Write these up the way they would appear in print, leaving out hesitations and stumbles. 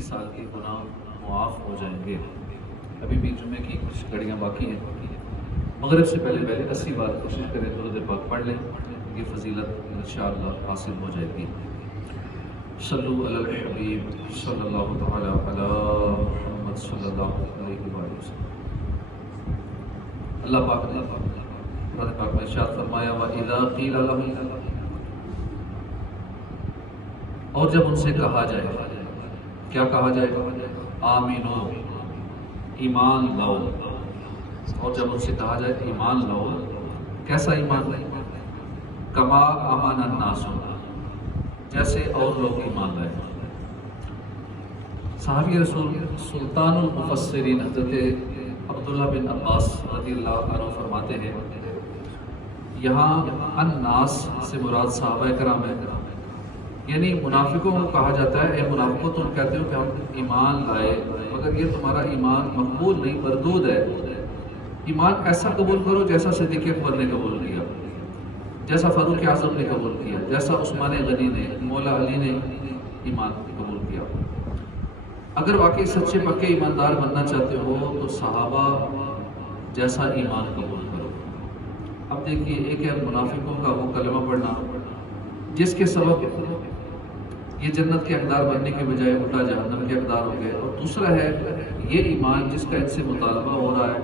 سال کے گناہ معاف ہو جائیں گے۔ ابھی بھی جمعے کی کچھ گھڑیاں باقی ہیں، مغرب سے پہلے 80 بار کوشش کریں درود پاک پڑھ لیں، یہ فضیلت انشاءاللہ حاصل ہو جائے گی۔ صلو علی الحبیب صلی اللہ تعالی علی محمد صلی اللہ علیہ وآلہ وسلم۔ اللہ پاک نے قرآن پاک میں ارشاد فرمایا وَإِذَا قِيلَ لَهُمْ، اور جب ان سے کہا جائے، کیا کہا جائے؟ آمینو، ایمان لاؤ۔ اور جب ان سے کہا جائے ایمان لاؤ، کیسا ایمان لاؤ؟ کما آمن الناس، جیسے اور لوگ ایمان لائے۔ صحابی رسول سلطان المفسرین حضرت عبداللہ بن عباس رضی اللہ عنہ فرماتے ہیں، یہاں الناس سے مراد صحابہ کرام ہے، یعنی منافقوں کو کہا جاتا ہے اے منافقوں، تم کہتے ہو کہ ہم ایمان لائے مگر یہ تمہارا ایمان مقبول نہیں، مردود ہے۔ ایمان ایسا قبول کرو جیسا صدیق اکبر نے قبول کیا، جیسا فاروق اعظم نے قبول کیا، جیسا عثمان غنی نے، مولا علی نے ایمان قبول کیا۔ اگر واقعی سچے پکے ایماندار بننا چاہتے ہو تو صحابہ جیسا ایمان قبول کرو۔ اب دیکھیے، ایک ہے منافقوں کا وہ کلمہ پڑھنا جس کے سبب یہ جنت کے حقدار بننے کے بجائے الٹا جہنم کے حقدار ہو گئے، اور دوسرا ہے یہ ایمان جس کا ان سے مطالبہ ہو رہا ہے،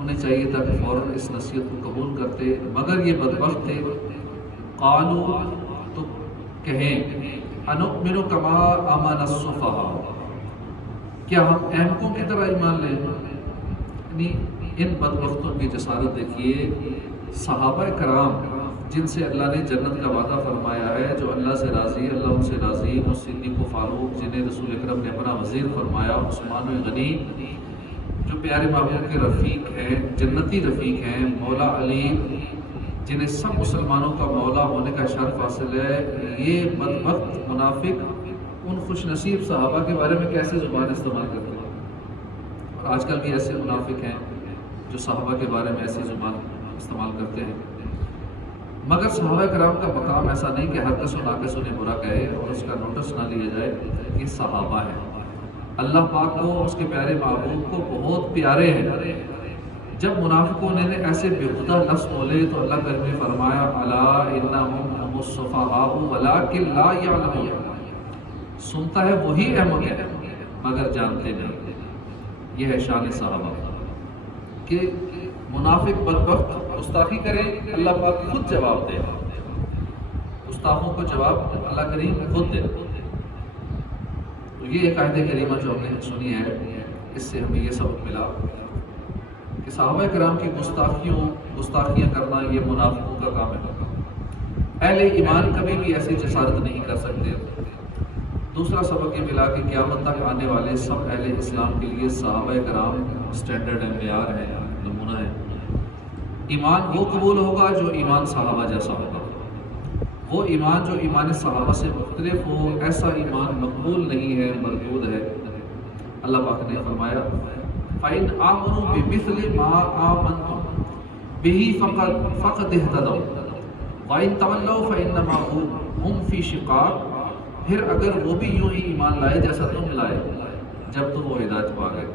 انہیں چاہیے تھا کہ فوراً اس نصیحت کو قبول کرتے، مگر یہ بدبخت تھے۔ قالوا، تو کہیں انؤمن کما آمن السفہاء، کیا ہم احمقوں کی طرح ایمان لیں؟ یعنی ان بدبختوں کی جسارت دیکھیے، صحابہ کرام جن سے اللہ نے جنت کا وعدہ فرمایا ہے، جو اللہ سے راضی، اللہ ان سے راضی، وہ صدیق و فاروق جنہیں رسول اکرم نے اپنا وزیر فرمایا، عثمان غنی جو پیارے محبوب کے رفیق ہیں، جنتی رفیق ہیں، مولا علی جنہیں سب مسلمانوں کا مولا ہونے کا شرف حاصل ہے، یہ بدبخت منافق ان خوش نصیب صحابہ کے بارے میں کیسے زبان استعمال کرتے ہیں؟ اور آج کل بھی ایسے منافق ہیں جو صحابہ کے بارے میں ایسی زبان استعمال کرتے ہیں۔ مگر صحابہ کرام کا مقام ایسا نہیں کہ ہر کس و ناقص انہیں برا کہے اور اس کا نوٹس نہ لیا جائے، یہ صحابہ ہیں، اللہ پاک کو، اس کے پیارے محبوب کو بہت پیارے ہیں۔ جب منافقوں نے ایسے بےہودہ لفظ بولے تو اللہ کریم نے فرمایا الا انہم هم الصفہاء ولکن لا یعلمون، سنتا ہے وہی احمق ہے مگر جانتے نہیں۔ یہ ہے شان صحابہ کہ منافق بدبخت گستاخی کریں، اللہ پاک خود جواب دے، گستاخوں کو جواب اللہ کریم خود دے۔ تو یہ ایک آیت کریمہ جو ہم نے سنی ہے، اس سے ہمیں یہ سبق ملا کہ صحابہ کرام کی گستاخیاں کرنا یہ منافقوں کا کام ہے۔ اہل ایمان کبھی بھی ایسی جسارت نہیں کر سکتے۔ دوسرا سبق یہ ملا کہ قیامت تک آنے والے سب اہل اسلام کے لیے صحابہ کرام سٹینڈرڈ ہیں، معیار ہے، نمونہ ہے۔ ایمان وہ قبول ہوگا جو ایمان صحابہ جیسا ہوگا، وہ ایمان جو ایمان صحابہ سے مختلف ہو، ایسا ایمان مقبول نہیں ہے، مردود ہے۔ اللہ پاک نے فرمایا فَإِنْ آمَنُوا بِمِثْلِ مَا آمَنْتُمْ بِهِ فَقَدِ اهْتَدَوْا وَإِنْ تَوَلَّوْا فَإِنَّمَا هُمْ فِي شِقَاقٍ، پھر اگر وہ بھی یوں ہی ایمان لائے جیسا تم لائے، جب تو وہ ہدایت پا گئے،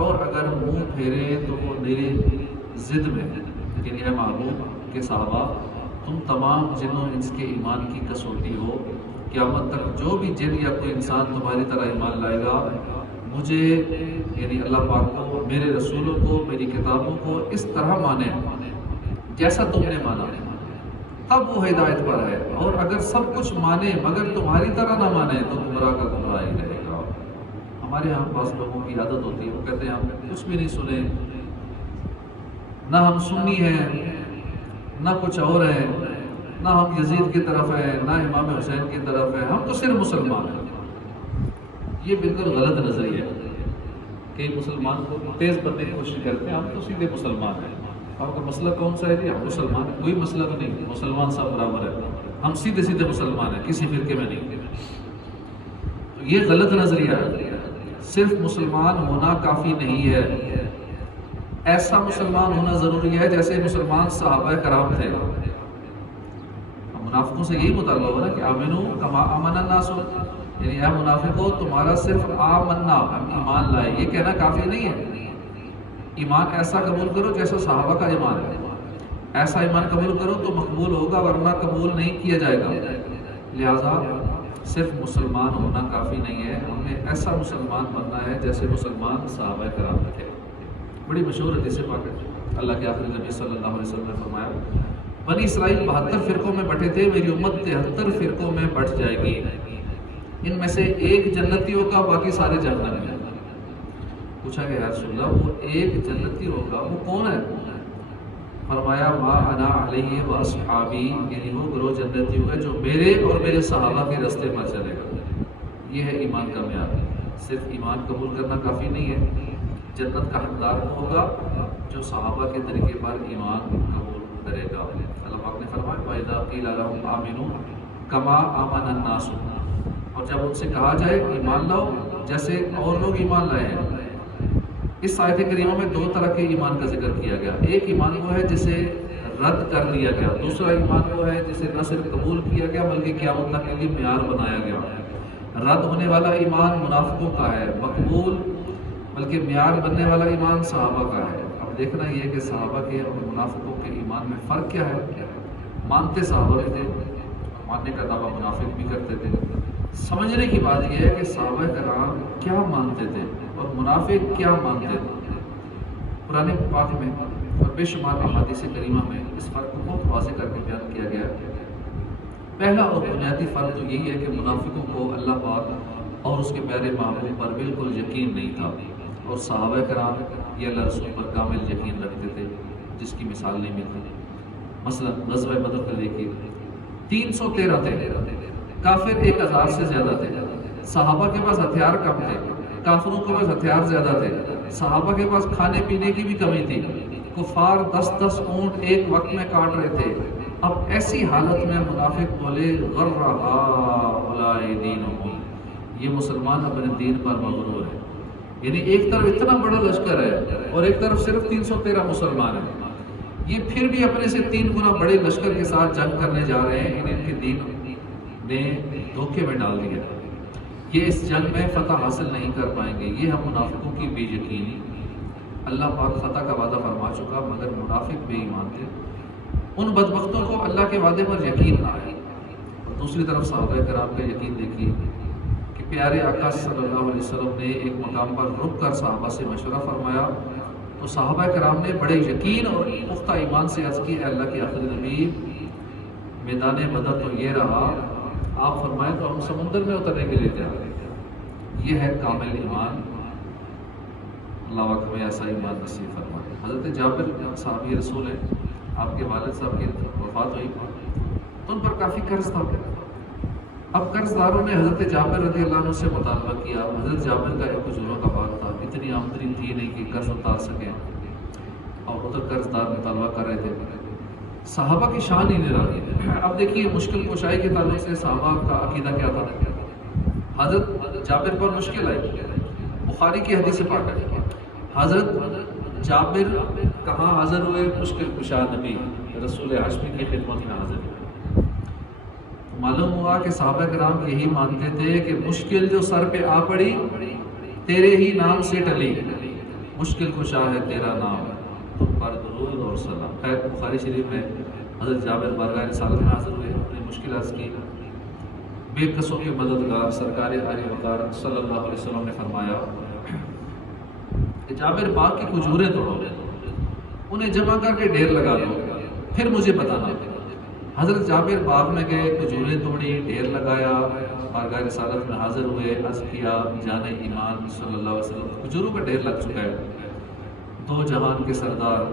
اور اگر منہ پھیرے تو وہ میرے ضد میں۔ لیکن یہ محبوب کے صحابہ، تم تمام جنوں انس کے ایمان کی کسوٹی ہو، قیامت تک جو بھی جن یا کوئی انسان تمہاری طرح ایمان لائے گا، مجھے یعنی اللہ پاک کو، میرے رسولوں کو، میری کتابوں کو اس طرح مانے جیسا تم نے مانا، تب وہ ہدایت پر ہے۔ اور اگر سب کچھ مانے مگر تمہاری طرح نہ مانے تو گمراہ کا گمراہ ہی رہے گا۔ ہمارے یہاں پاس لوگوں کی عادت ہوتی ہے، وہ کہتے ہیں ہم کچھ بھی نہیں سنے، نہ ہم سنی ہیں، نہ کچھ اور ہیں، نہ ہم یزید کی طرف ہیں، نہ امام حسین کی طرف ہیں، ہم تو صرف مسلمان ہیں۔ یہ بالکل غلط نظریہ ہے کہ مسلمان کو تیز بننے کی کوشش کرتے ہیں، ہم تو سیدھے مسلمان ہیں۔ آپ کا مسئلہ کون سا ہے؟ جی ہم مسلمان ہیں، کوئی مسئلہ نہیں، مسلمان سب برابر ہے، ہم سیدھے سیدھے مسلمان ہیں، کسی فرقے میں نہیں۔ تو یہ غلط نظریہ ہے، صرف مسلمان ہونا کافی نہیں ہے، ایسا مسلمان ہونا ضروری ہے جیسے مسلمان صحابہ کرام تھے۔ منافقوں سے یہی مطالبہ ہو رہا ہے کہ آمنو کما آمن الناس، یعنی اے منافقو تمہارا صرف آمنا ہم ایمان لائے یہ کہنا کافی نہیں ہے. ایمان ایسا قبول کرو جیسا صحابہ کا ایمان ہے. ایسا ایمان قبول کرو تو مقبول ہوگا ورنہ قبول نہیں کیا جائے گا. لہٰذا صرف مسلمان ہونا کافی نہیں ہے، ہم نے ایسا مسلمان بننا ہے جیسے مسلمان صحابہ کرام تھے. بڑی مشہور حدیث پاک ہے. اللہ کے آخری نبی صلی اللہ علیہ وسلم نے فرمایا بنی اسرائیل 72 فرقوں میں بٹے تھے، میری امت 73 فرقوں میں بٹ جائے گی. ان میں سے ایک جنتی ہوگا باقی سارے جہنمی ہیں. پوچھا کہ یا رسول اللہ وہ ایک جنتی ہوگا وہ کون ہے؟ فرمایا ما انا علیہ و اصحابی، یعنی وہ گروہ جنتی ہوگا جو میرے اور میرے صحابہ کے راستے پر چلے گا. یہ ہے ایمان کا معیار. صرف ایمان قبول کرنا کافی نہیں ہے، جنت کا حقدار ہوگا جو صحابہ کے طریقے پر ایمان قبول کرے گا. اللہ پاک نے فرمایا وَإِذَا قِيلَ لَهُمْ آمِنُوا كَمَا آمَنَ النَّاسُ، اور جب ان سے کہا جائے ایمان لاؤ جیسے اور لوگ ایمان لائے ہیں. اس آیت کریمہ میں دو طرح کے ایمان کا ذکر کیا گیا. ایک ایمان وہ ہے جسے رد کر دیا گیا، دوسرا ایمان وہ ہے جسے نہ صرف قبول کیا گیا بلکہ قیامت تک کے لیے معیار بنایا گیا. رد ہونے والا ایمان منافقوں کا ہے، مقبول بلکہ معیار بننے والا ایمان صحابہ کا ہے. اب دیکھنا یہ ہے کہ صحابہ کے اور منافقوں کے ایمان میں فرق کیا ہے. مانتے صحابہ بھی تھے، ماننے کا دعویٰ منافق بھی کرتے تھے. سمجھنے کی بات یہ ہے کہ صحابہ کرام کیا مانتے تھے اور منافق کیا مانتے تھے. قرآن پاک میں اور بے شمار احادیث کریمہ میں اس فرق کو بہت واضح کر کے بیان کیا گیا ہے. پہلا اور بنیادی فرق تو یہی ہے کہ منافقوں کو اللہ پاک اور اس کے پیارے محبوب پر بالکل یقین نہیں تھا، اور صحابہ کرام یہ اللہ رسول پر کامل یقین رکھتے تھے جس کی مثال نہیں ملتی. مثلا غزوہ بدر کو دیکھیے 313 تھے، کافر 1000 سے زیادہ تھے. صحابہ کے پاس ہتھیار کم تھے، کافروں کے پاس ہتھیار زیادہ تھے. صحابہ کے پاس کھانے پینے کی بھی کمی تھی، کفار 10 اونٹ ایک وقت میں کاٹ رہے تھے. اب ایسی حالت میں منافق بولے غر هؤلاء دینہم، یہ مسلمان اپنے دین پر مغرور ہے. یعنی ایک طرف اتنا بڑا لشکر ہے اور ایک طرف صرف 313 مسلمان ہیں، یہ پھر بھی اپنے سے 3 گنا بڑے لشکر کے ساتھ جنگ کرنے جا رہے ہیں. ان کے دین نے دھوکے میں ڈال دیا. یہ اس جنگ میں فتح حاصل نہیں کر پائیں گے. یہ ہم منافقوں کی بے یقینی. اللہ پاک فتح کا وعدہ فرما چکا مگر منافق بے ایمان تھے. ان بدبختوں کو اللہ کے وعدے پر یقین نہ آئے. اور دوسری طرف صحابہ کرام کا یقین دیکھیے کہ پیارے آقا صلی اللہ علیہ وسلم نے ایک مقام پر رک کر صحابہ سے مشورہ فرمایا تو صحابہ کرام نے بڑے یقین اور پختہ ایمان سے عرض کی اے اللہ کے آخری نبی میدان بدر تو یہ رہا، آپ فرمائیں تو ہم سمندر میں اترنے کے لیے تیار ہیں. یہ ہے کامل ایمان. اللہ وقت میں ایسا ایمان نصیب فرمائے. حضرت جابر صحابی رسول ہیں، آپ کے والد صاحب کی وفات ہوئی تو ان پر کافی قرض تھا. اب قرض داروں نے حضرت جابر رضی اللہ عنہ سے مطالبہ کیا. حضرت جابر کا ایک کھجوروں کا باغ تھا، اتنی آمدنی تھی نہیں کہ قرض اتار سکیں، اور ادھر قرض دار مطالبہ کر رہے تھے. صحابہ کی شان ہی نہیں رہی. اب دیکھیے مشکل کشائی کے تعلق سے صحابہ کا عقیدہ کیا تھا. حضرت جابر پر مشکل آئی، بخاری کی حدیث پاک ہے. حضرت جابر کہاں حاضر ہوئے؟ مشکل کشا نبی رسول ہاشمی کی خدمت میں حاضر ہوئے. معلوم ہوا کہ صحابہ کرام یہی مانتے تھے کہ مشکل جو سر پہ آ پڑی تیرے ہی نام سے ٹلی، مشکل کشا ہے تیرا نام، تم پر درود اور سلام. خیر بخاری شریف میں حضرت جابر بارگاہ رسالت میں حاضر ہوئے، اپنی مشکل عرض کی. بے قصوں کے مددگار سرکار عالی وقار صلی اللہ علیہ وسلم نے فرمایا کہ جابر باغ کی کھجوریں توڑو، انہیں جمع کر کے ڈھیر لگا دو، پھر مجھے بتانا. حضرت جابر باغ میں گئے، کھجوریں توڑی، ڈھیر لگایا، بارگاہ رسالت میں حاضر ہوئے. عرض کیا جان ایمان صلی اللہ علیہ وسلم کھجوروں کا ڈھیر لگ چکا ہے. دو جہان کے سردار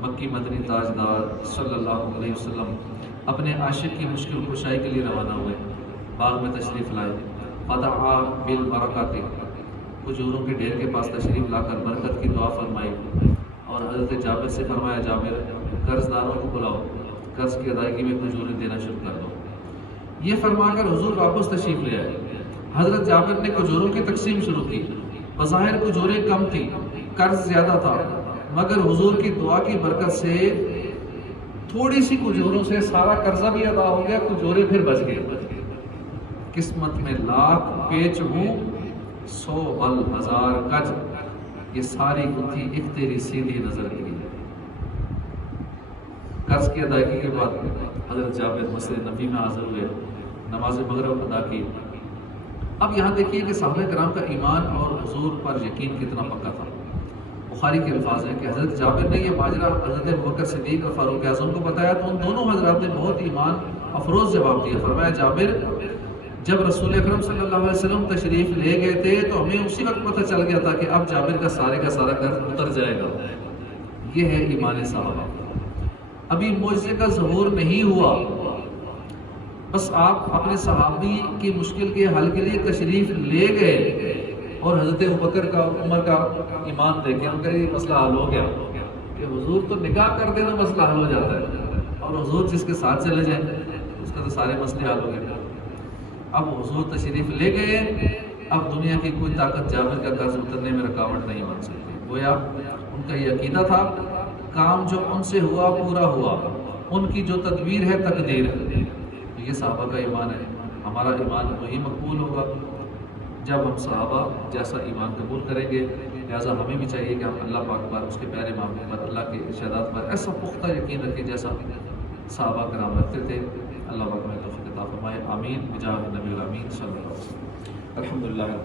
مکی مدنی تاجدار صلی اللہ علیہ وسلم اپنے عاشق کی مشکل کشائی کے لیے روانہ ہوئے. باغ میں تشریف لائے. فدعا بالبرکات، کھجوروں کے ڈھیر کے پاس تشریف لا کر برکت کی دعا فرمائی اور حضرت جابر سے فرمایا جابر قرض داروں کو بلاؤ، قرض کی ادائیگی میں کھجوریں دینا شروع کر دو. یہ فرما کر حضور واپس تشریف لے آئے. حضرت جابر نے کھجوروں کی تقسیم شروع کی. بظاہر کھجوریں کم تھی، قرض زیادہ تھا، مگر حضور کی دعا کی برکت سے تھوڑی سی کھجوروں سے سارا قرضہ بھی ادا ہو گیا، کھجوریں پھر بچ گئے. قسمت میں لاکھ پیچ ہوں 100 بل 1000 گج، یہ ساری گتھی ایک تیری سیدھی نظر کی ہے۔ قرض کی ادائیگی کے بعد حضرت جابر مسجد نبی میں حاضر ہوئے، نماز مغرب ادا کی۔ اب یہاں دیکھیے کہ صحابہ کرام کا ایمان اور حضور پر یقین کتنا پکا تھا۔ بخاری کے الفاظ ہیں کہ حضرت جابر نے یہ ماجرا حضرت ابوبکر صدیق اور فاروق اعظم کو بتایا تو ان دونوں حضرات نے بہت ایمان افروز جواب دیا۔ فرمایا جابر جب رسول اکرم صلی اللہ علیہ وسلم تشریف لے گئے تھے تو ہمیں اسی وقت پتہ چل گیا تھا کہ اب جابر کا سارا قرض اتر جائے گا۔ یہ ہے ایمان صحابہ۔ ابھی معجزے کا ظہور نہیں ہوا، بس آپ اپنے صحابی کی مشکل کے حل کے لیے تشریف لے گئے اور حضرت ابوبکر کا عمر کا ایمان دیکھیں، ان کا یہ مسئلہ حل ہو گیا کہ حضور تو نکاح کر دے تو مسئلہ حل ہو جاتا ہے، اور حضور جس کے ساتھ چلے جائیں اس کا تو سارے مسئلے حل ہو گئے۔ اب حضور تشریف لے گئے، اب دنیا کی کوئی طاقت جابر کا قرض اترنے میں رکاوٹ نہیں بن سکتی۔ گویا ان کا یہ عقیدہ تھا کام جو ان سے ہوا پورا ہوا، ان کی جو تدبیر ہے تقدیر ہے۔ یہ صحابہ کا ایمان ہے، ہمارا ایمان وہی مقبول ہوگا جب ہم صحابہ جیسا ایمان قبول کریں گے۔ لہٰذا ہمیں بھی چاہیے کہ ہم اللہ پاک پر، اس کے پیارے محبوب پر، اللہ کے ارشادات پر ایسا پختہ یقین رکھیں جیسا صحابہ کرام رکھتے تھے۔ اللہ پاک ہمیں توفیق عطا فرمائے، آمین بجاہ نبی الامین صلی اللہ علیہ وسلم۔ الحمدللہ۔